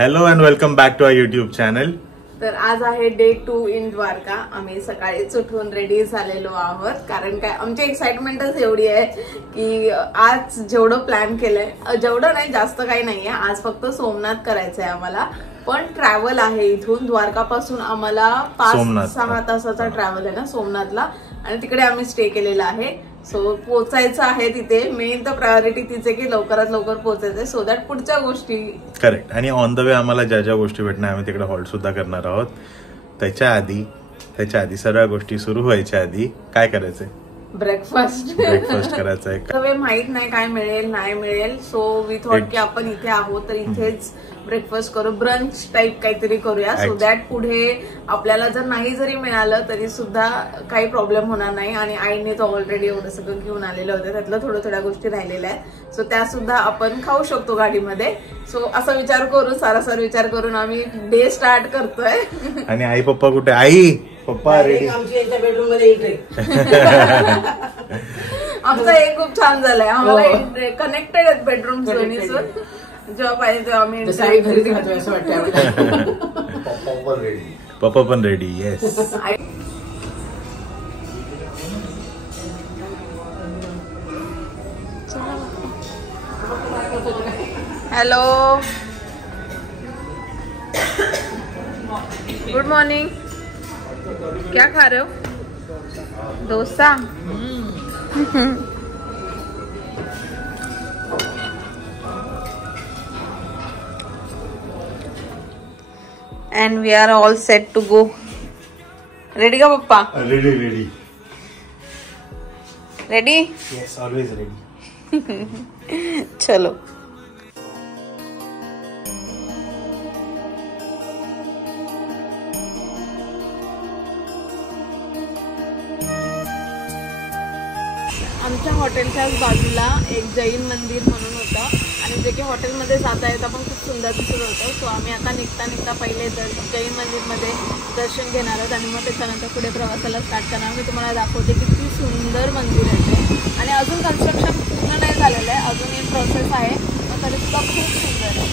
Hello and welcome back to our YouTube channel. तर आज आहे डे 2 इन द्वारका. आम्ही सकाळीच उठून रेडी झालेलो आहोत. कारण काय आमची एक्साइटमेंटच एवढी आहे की आज जेवढं प्लॅन केलंय जेवढं नाही जास्त काही नाहीये. आज फक्त सोमनाथ करायचंय आम्हाला. पण ट्रॅव्हल आहे इथून द्वारकापासून आम्हाला 5-6 तासाचा ट्रॅव्हल आहे ना सोमनाथला. आणि तिकडे आम्ही स्टे केलेला आहे. सो पोचायचं आहे तिथे. मेन तर प्रायोरिटी तिचे की लवकरात लवकर पोचायचंय सो दॅट पुढच्या गोष्टी करेक्ट. आणि ऑन द वे आम्हाला ज्या ज्या गोष्टी भेटणार आम्ही तिकडे हॉल्ट सुद्धा करणार आहोत. त्याच्या आधी सगळ्या गोष्टी सुरू व्हायच्या आधी काय करायचंय? ब्रेकफास्ट करायचा आहे. माहित नाही काय मिळेल नाही मिळेल. सो वी थॉट की आपण इथे आहोत तर इथेच ब्रेकफास्ट करू. ब्रंच टाइप काहीतरी करूया सो दॅट पुढे आपल्याला जर नाही जरी मिळालं तरी सुद्धा काही प्रॉब्लेम होणार नाही. आणि आईने तो ऑलरेडी एवढं सगळं घेऊन आलेलं होतं. त्यातलं थोड्या गोष्टी राहिलेल्या आहेत. सो त्या सुद्धा आपण खाऊ शकतो गाडीमध्ये. सो असा विचार करू सारासार विचार करून आम्ही डे स्टार्ट करतोय. आणि आई पप्पा कुठे? आई पप्पा रेडी. आमच्या बेडरूम मध्ये एंट्री. आमचा एक खूप छान झालाय. आम्हाला कनेक्टेड आहेत बेडरूम दोन्हीसून. जेव्हा पाहिजे तेव्हा आम्ही घरीच राहतोय असं वाटतं. पप्पा पण ready. Yes. Hello good morning. क्या खा रहे हो? Dosa. And we are all set to go. Ready का पप्पा? Ready. Ready? Yes, always ready. चलो. आमच्या हॉटेलच्याच बाजूला एक जैन मंदिर म्हणून होतं. आणि जे की हॉटेलमध्ये जाता येता पण खूप सुंदर दिसत होतं. सो आम्ही आता निघता पहिले जैन मंदिरमध्ये दर्शन घेणार आहोत. आणि मग त्याच्यानंतर पुढे प्रवासाला स्टार्ट करणार. मी तुम्हाला दाखवते किती सुंदर मंदिर आहे ते. आणि अजून कन्स्ट्रक्शन पूर्ण नाही झालेलं आहे. अजून एक प्रोसेस आहे. पण तरी सुद्धा खूप सुंदर आहे.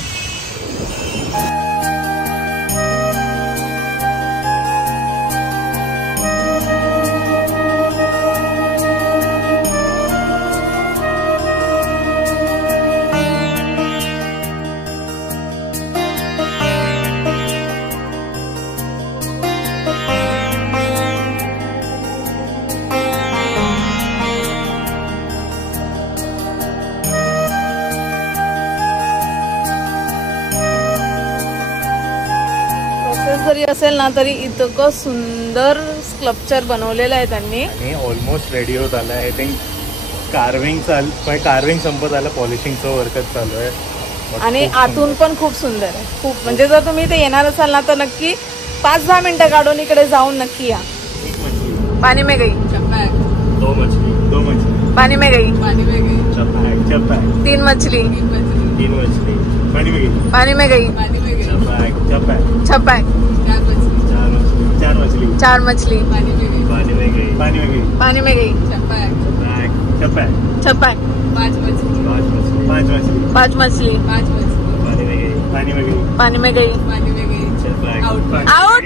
जरी असेल ना तरी इतकं सुंदर स्कल्पचर बनवलेलं आहे त्यांनी. आणि ऑलमोस्ट रेडी होत आलं. आय थिंक कार्विंग संपत आलं. पॉलिशिंगचं वर्कच चालू आहे. आणि आतून पण खूप सुंदर आहे. खूप म्हणजे जर तुम्ही इथे येणार असाल ना तर नक्की 5-10 मिनिटं काढून इकडे जाऊन नक्की या. पानी में गई. दो मछली. पानी में गई. चपाक. 3 मछली. पानी में गई. पानी में गई. छपाक. 4 मछली. पानी में गई. पानी में गई. छपाक. 5 मछली. पानी में गई. आउट.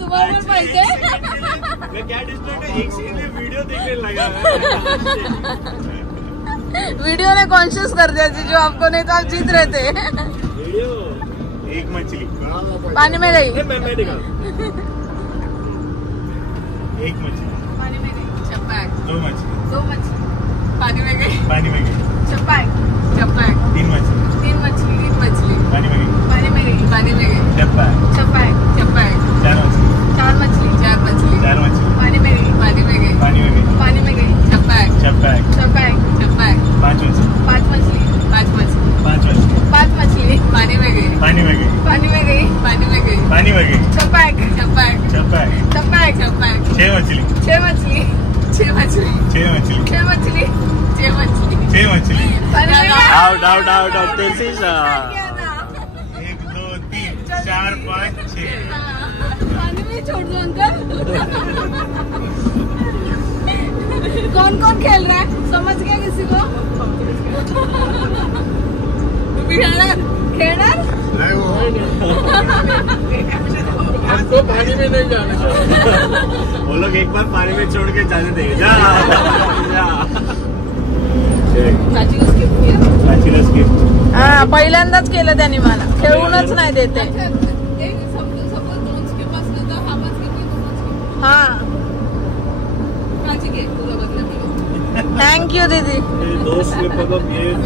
तुम्हाला पण माहिती मैं क्या डिस्ट्रैक्ट है? एक सेकंड में वीडियो देखने लगा. वीडियो ने कॉन्शियस कर दिया जी जो आपको नहीं तो आप जीत रहे थे. एक मछली. पानी में गई. मैं देखा. एक मछली. पानी में गई. छपाक. 2 मछली. पानी में गई. छपाक. 3 मछली. पानी में गई. पानी में गई. छपाक. 4 मछली. पानी में गई. पानी में गई. छपाक. 5 मछली. 5 मछली. पानी में गई. छपाक. 6 मछली. 6 मछली. आउट. 1 2 3 4 5 6. पानी में छोड़ दो अंकल. कौन कौन खेल रहा है समझ गया किसी को? खेलना हमको पानी में नहीं जाना। वो लोग एक बार पाणी में छोड़ के जाने देंगे। हा पहिल्यांदाच केलं त्यांनी मला खेळूनच नाही देते हा थैंक यू दीदी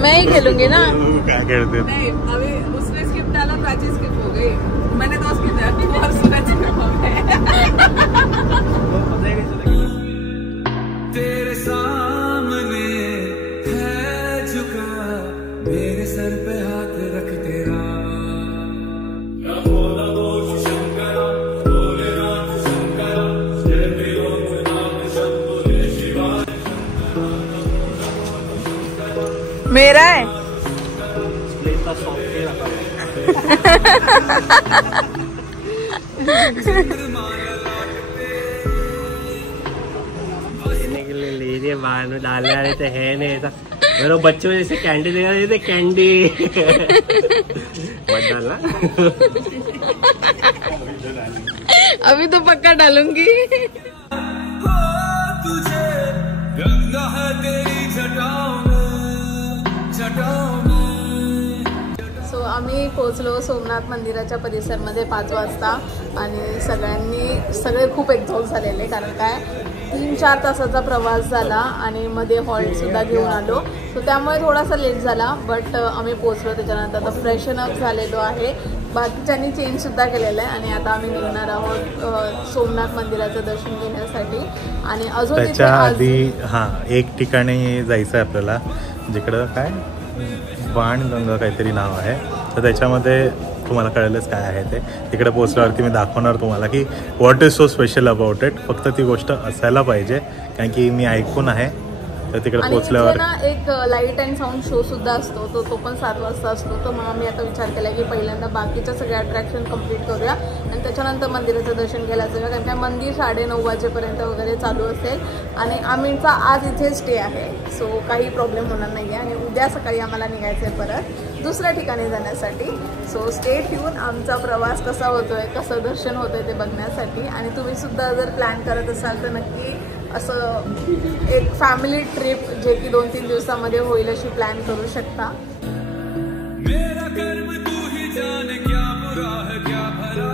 मैं ही खेलूंगी ना क्या खेलते नहीं अभी उसने स्किप डाला प्राची स्किप हो गई मैंने 2 स्किप डाली और सूरज स्किप हो गए तेरे सामने है झुका मेरे सर पे हाथ रख तेरा मेरा है लेने के लिए ले रही है बाहर में डालने आ रहे थे है नहीं ऐसा मेरे बच्चों जैसे कैंडी देना देते कैंडी मत डालना अभी तो पक्का डालूंगी तुझे गंगा है तेरी जटाओं सो आम्ही पोहोचलो सोमनाथ मंदिराच्या परिसरमध्ये 5 वाजता आणि सगळे खूप एक्झॉस्ट झालेले कारण काय 3-4 तासाचा प्रवास झाला आणि मध्ये हॉल्ट सुद्धा घेऊन आलो सो त्यामुळे थोडासा लेट झाला बट आम्ही पोहोचलो त्याच्यानंतर आता फ्रेशन अप झालेलो आहे बाकीच्यांनी चेंज सुद्धा केलेलं आहे आणि आता आम्ही निघणार आहोत सोमनाथ मंदिराचं दर्शन घेण्यासाठी आणि अजून त्याच्या आधी हां एक ठिकाणी जायचं आहे आपल्याला जिकडं काय बाणगंगा काहीतरी नाव आहे तर त्याच्यामध्ये तुम्हाला कळेलच काय आहे ते तिकडे पोहोचल्यावरती मी दाखवणार तुम्हाला की what is so special about it फक्त ती गोष्ट असायला पाहिजे कारण की मी ऐकून आहे तर तिकडे पोहोचल्यावर एक लाईट अँड साऊंड शो सुद्धा असतो तो पण 7 वाजता असतो तर मग आम्ही आता विचार केला की पहिल्यांदा बाकीच्या सगळ्या अट्रॅक्शन कम्प्लीट करूया आणि त्याच्यानंतर मंदिराचं दर्शन घ्यायला जाऊया कारण काय मंदिर 9:30 वाजेपर्यंत वगैरे चालू असेल आणि आम्हीचा आज इथे स्टे आहे सो काही प्रॉब्लेम होणार नाही आहे आणि उद्या सकाळी आम्हाला निघायचं आहे परत दुसऱ्या ठिकाणी जाण्यासाठी सो स्टे ट्यून आमचा प्रवास कसा होतोय कसं दर्शन होतंय ते बघण्यासाठी आणि तुम्ही सुद्धा जर प्लॅन करत असाल तर नक्की असं एक फॅमिली ट्रिप जे की 2-3 दिवसामध्ये होईल अशी प्लॅन करू शकता मेरा कर्म तू ही जाने क्या बुरा है क्या भला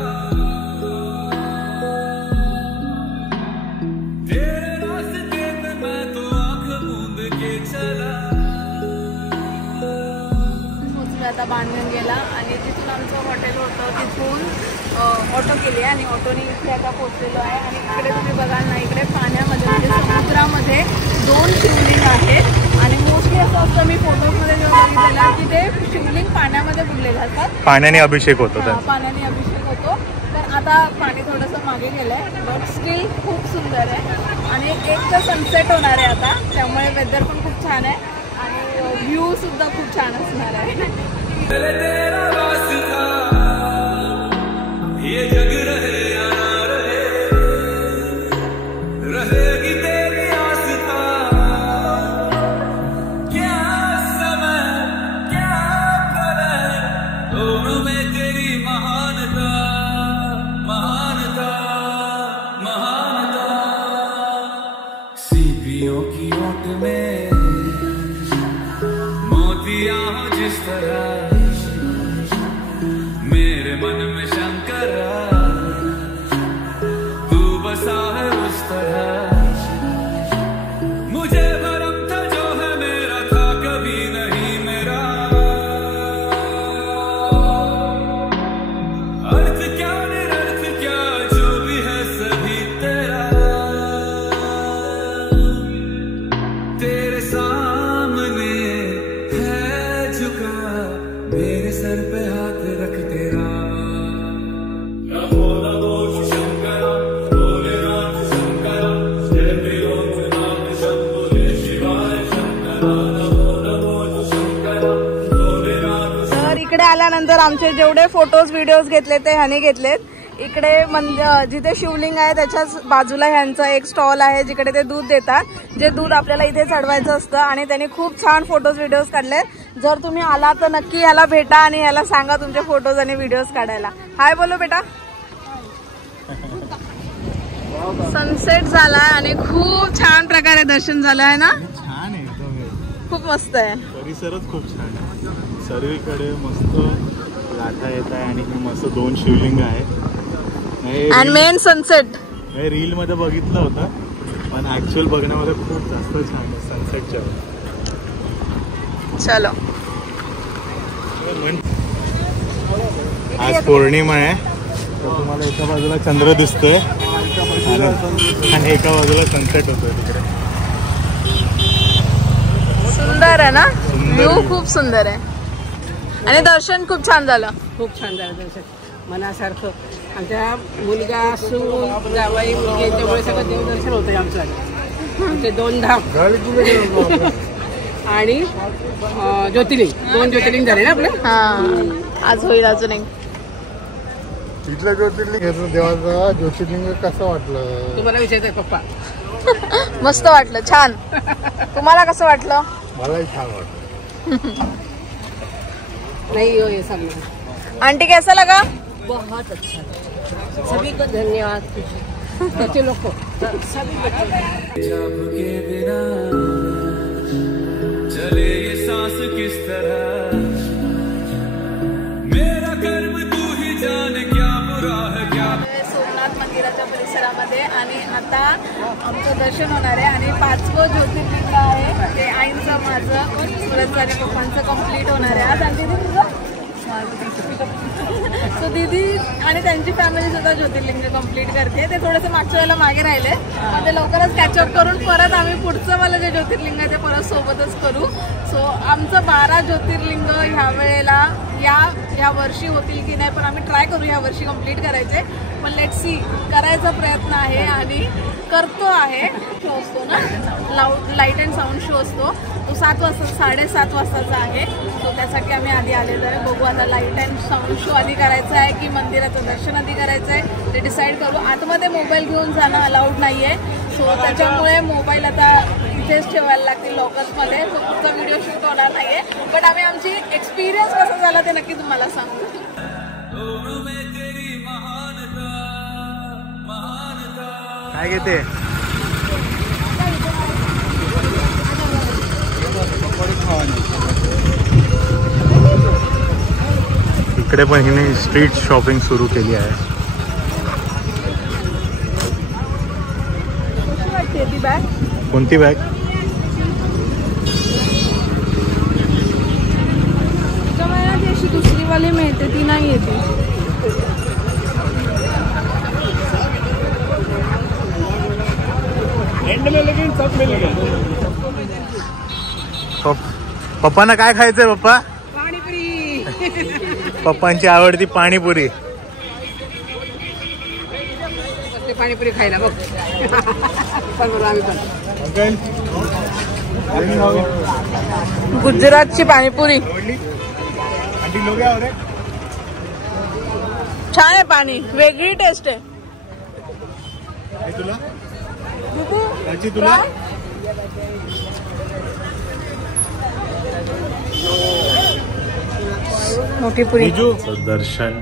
तेरे रास्ते पे मैं तो आंख मूंद के चला आता बाणगंगेला आणि जिथून आमचं हॉटेल होतं तिथून ऑटो केली आणि ऑटोने इथे आता पोहोचलेलो आहे आणि इकडे तुम्ही बघाल ना इकडे पाण्यामध्ये म्हणजे समुद्रामध्ये 2 शिवलिंग आहेत आणि मोस्टली असं असतं मी फोटोमध्ये जेव्हा बघितलेलं की ते शिवलिंग पाण्यामध्ये बुडले जातात पाण्याने अभिषेक होतो पाण्याने अभिषेक होतो तर आता पाणी थोडंसं मागे गेलं आहे बट स्टील खूप सुंदर आहे आणि एक तर सनसेट होणार आहे आता त्यामुळे वेदर पण खूप छान आहे आणि व्ह्यू सुद्धा खूप छान असणार आहे तेरा रास्ता ये जग रहे या ना रहेगी तेरी आस्था क्या समय क्या प्रलय दोनों में तेरी महानता महानता महानता सीपियों की ओट में मोतियां हो जिस तरह मेरे मन में शंकर तू बसा है उस तरह मुझे भरम था जो है मेरा था कभी नहीं मेरा अर्थ क्या निरर्थ क्या जो भी है सभी तेरा तेरे सामने है झुका मेरे सर पे हाथ रख तेरा तर इकडे आल्यानंतर आमचे जेवढे फोटोज व्हिडिओज घेतले ते ह्याने घेतलेत इकडे जिथे शिवलिंग आहे त्याच्याच बाजूला ह्यांचा एक स्टॉल आहे जिकडे ते दूध देतात, जे दूध आपल्याला इथे चढवायचं असतं. आणि त्यांनी खूप छान फोटोज व्हिडिओज काढले. जर तुम्ही आला तर नक्की याला भेटा आणि याला सांगा तुमचे फोटोज आणि व्हिडिओज काढायला. हाय बोलो बेटा. सनसेट झालाय आणि खूप छान प्रकारे दर्शन झालं आहे ना. छान आहे एकदम, खूप मस्त आहे. परिसरच खूप छान आहे. सर्वीकडे मस्त लाटा येत आहे आणि मस्त 2 शिवलिंग आहे. अँड मेन सनसेट रील मध्ये बघितलं होतं, पण ऍक्च्युअल बघण्यामध्ये खूप जास्त छान आहे सनसेटच्या. चलो, आज पौर्णिमा आहे, तर तुम्हाला एका बाजूला चंद्र दिसतोय आणि एका बाजूला सनसेट होतोय तिकडे. सुंदर आहे ना, व्ह्यू खूप सुंदर आहे आणि दर्शन खूप छान झालं. खूप छान झालं दर्शन मनासारखं. आमच्या मुलगा सून जावाई मुलगी याच्यामुळे सगळं देवदर्शन होतंय आमचं. आमचे 2 धाम आणि ज्योतिर्लिंग, 2 ज्योतिर्लिंग झाले ना आपलं. हा, आज होईल अजून एक. इथलं ज्योतिर्लिंग देवाचं ज्योतिर्लिंग कसं वाटलं तुम्हाला विचारायचंय पप्पा. मस्त वाटलं, छान. तुम्हाला कसं वाटलं? मलाही छान वाटलं. नहीं हो ये सब. आंटी कैसा लगा? बहुत अच्छा, सभी को धन्यवाद. बच्चे लोग को सभी बच्चे जब के बिना चले ये सांस किस तरह, मेरा कर्म तू ही जाने क्या बुरा है क्या. सोमनाथ मंदिराच्या परिसरामध्ये आणि आता आमचं दर्शन होणार आहे आणि 5वं ज्योतिर्लिंग आहे ते आईंचं माझं सुरत आणि पप्पांचं कम्प्लीट होणार आहे आज. आणि तुझं सो दीदी आणि त्यांची फॅमिली सुद्धा ज्योतिर्लिंग कम्प्लीट करते. ते थोडंसं मागच्या वेळेला मागे राहिले, पण ते लवकरच कॅचअप करून परत आम्ही पुढचं मला जे ज्योतिर्लिंग आहे ते परत सोबतच करू. सो आमचं 12 ज्योतिर्लिंग ह्या वेळेला ह्या वर्षी होतील की नाही, पण आम्ही ट्राय करू ह्या वर्षी कम्प्लीट करायचे. पण लेट्स सी, करायचा प्रयत्न आहे आणि करतो आहे. शो असतो ना, लाईट अँड साऊंड शो असतो तो 7 वाजता 7:30 वाजताचा आहे. तो त्यासाठी आम्ही आधी आलेलो आहे. बघू आता लाईट अँड साऊंड शो आधी करायचा आहे की मंदिराचं दर्शन आधी करायचं आहे ते डिसाईड करू. आतमध्ये मोबाईल घेऊन जाणं अलाउड नाही आहे, सो त्याच्यामुळे मोबाईल आता इथेच ठेवायला लागतील लॉकर्समध्ये. तो पुढचा व्हिडिओ शूट होणार नाही आहे, बट आम्ही आमची एक्सपिरियन्स कसा झाला ते नक्की तुम्हाला सांगू. काय घेते? इकडे पण हिने स्ट्रीट शॉपिंग सुरू केली आहे. ती बॅग कोणती बॅग? अशी दुसरी वाली मिळते ती नाही येते. पप्पांना काय खायचंय? पप्पा पाणीपुरी. पप्पांची आवडती पाणीपुरी. पाणीपुरी खायला बघ. बरोबर आम्ही पण गुजरातची पाणीपुरी छान आहे. पाणी वेगळी टेस्ट आहे. तुला मोठी पुरी. दर्शन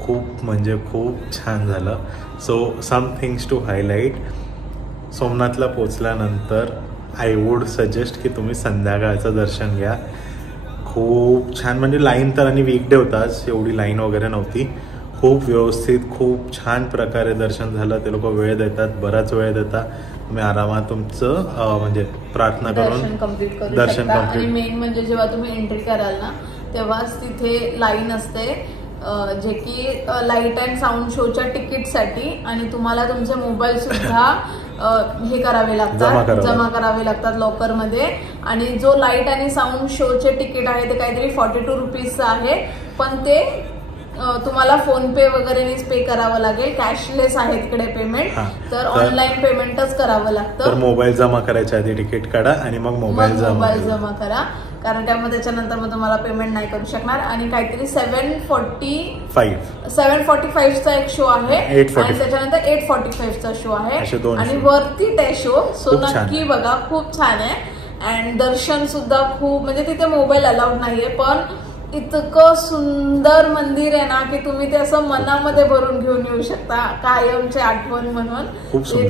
खूप म्हणजे खूप छान झालं. So some things to highlight. सोमनाथला पोचल्यानंतर आय वूड सजेस्ट की तुम्ही संध्याकाळचं दर्शन घ्या. खूप छान, म्हणजे लाईन तर आणि वीकडे होताच, एवढी लाईन वगैरे नव्हती. खूप व्यवस्थित खूप छान प्रकारे दर्शन झालं. ते लोक वेळ देतात, बराच वेळ देतात. तुम्ही आरामात तुमचं म्हणजे प्रार्थना करून दर्शन कंप्लीट. मेन म्हणजे जेव्हा तुम्ही एंट्री कराल ना तेव्हाच तिथे लाईन असते जे की लाईट अँड साऊंड शोच्या तिकीटसाठी, आणि तुम्हाला तुमचे मोबाईल सुद्धा हे करावे लागतात, जमा करावे लागतात लॉकरमध्ये. आणि जो लाईट आणि साऊंड शोचे तिकीट आहे ते काहीतरी 42 रुपीजचं आहे, पण ते तुम्हाला फोन पे वगैरेनेच पे करावं लागेल, कॅशलेस आहे तिकडे पेमेंट, तर ऑनलाईन पेमेंटच करावं लागतं. तर मोबाईल जमा करायच्या आधी तिकीट काढा आणि मग मोबाईल जमा करा, कारण त्यामुळे त्याच्यानंतर मग तुम्हाला पेमेंट नाही करू शकणार. आणि काहीतरी 7:45चा एक शो आहे आणि त्याच्यानंतर 8:45चा शो आहे आणि वरती ते शो. सो नक्की बघा, खूप छान आहे. अँड दर्शन सुद्धा खूप, म्हणजे तिथे मोबाईल अलाउड नाहीये, पण इतकं सुंदर मंदिर आहे ना की तुम्ही ते असं मनामध्ये भरून घेऊन येऊ शकता, कायमची आठवण म्हणून.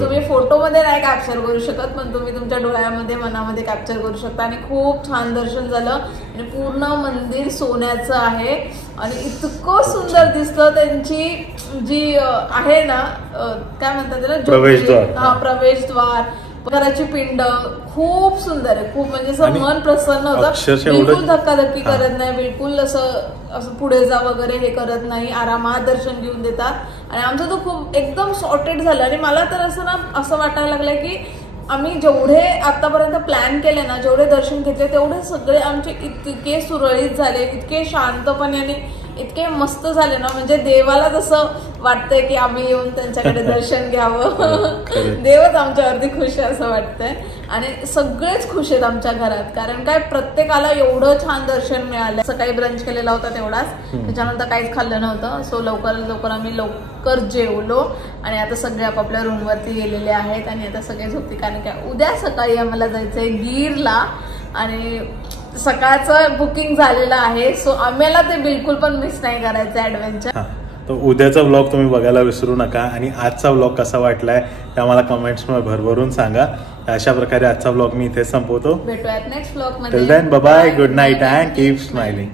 तुम्ही फोटोमध्ये नाही कॅप्चर करू शकत, पण तुम्ही तुमच्या डोळ्यामध्ये मनामध्ये कॅप्चर करू शकता. आणि खूप छान दर्शन झालं आणि पूर्ण मंदिर सोन्याचं आहे आणि इतकं सुंदर दिसतं. त्यांची जी आहे ना, काय म्हणतात त्याला, प्रवेशद्वार, घराची पिंड खूप सुंदर आहे, खूप म्हणजे असं मन प्रसन्न होतं. बिलकुल धक्काधक्की करत नाही, बिलकुल असं पुढे जा वगैरे हे करत नाही, आरामात दर्शन घेऊन देतात. आणि आमचं तर खूप एकदम सॉर्टेड झालं. आणि मला तर असं वाटायला लागलं की आम्ही जेवढे आतापर्यंत प्लॅन केले ना, जेवढे दर्शन घेतले तेवढे सगळे आमचे इतके सुरळीत झाले, इतके शांतपणे आणि इतके मस्त झाले ना, म्हणजे देवाला जसं वाटतंय की आम्ही येऊन त्यांच्याकडे दर्शन घ्यावं. देवच आमच्यावरती खुश आहे असं वाटतंय. आणि सगळेच खुश आहेत आमच्या घरात, कारण काय प्रत्येकाला एवढं छान दर्शन मिळालं. सकाळी ब्रंच केलेला होता तेवढाच, त्याच्यानंतर काहीच खाल्लं नव्हतं. सो लवकर आम्ही लवकर जेवलो आणि आता सगळे आपापल्या रूमवरती गेलेले आहेत आणि आता सगळे झोपते, कारण काय उद्या सकाळी आम्हाला जायचंय गीरला आणि सकाळचं बुकिंग झालेलं आहे. सो आम्हाला ते बिलकुल पण मिस नाही करायचं ऍडव्हेंचर. तर उद्याचा व्लॉग तुम्ही बघायला विसरू नका आणि आजचा व्लॉग कसा वाटलाय ते आम्हाला कमेंट्समध्ये भरभरून सांगा. अशा प्रकारे आजचा व्लॉग मी इथे संपवतो. भेटूयात नेक्स्ट व्लॉग मध्ये. Till then bye bye, good night and keep smiling.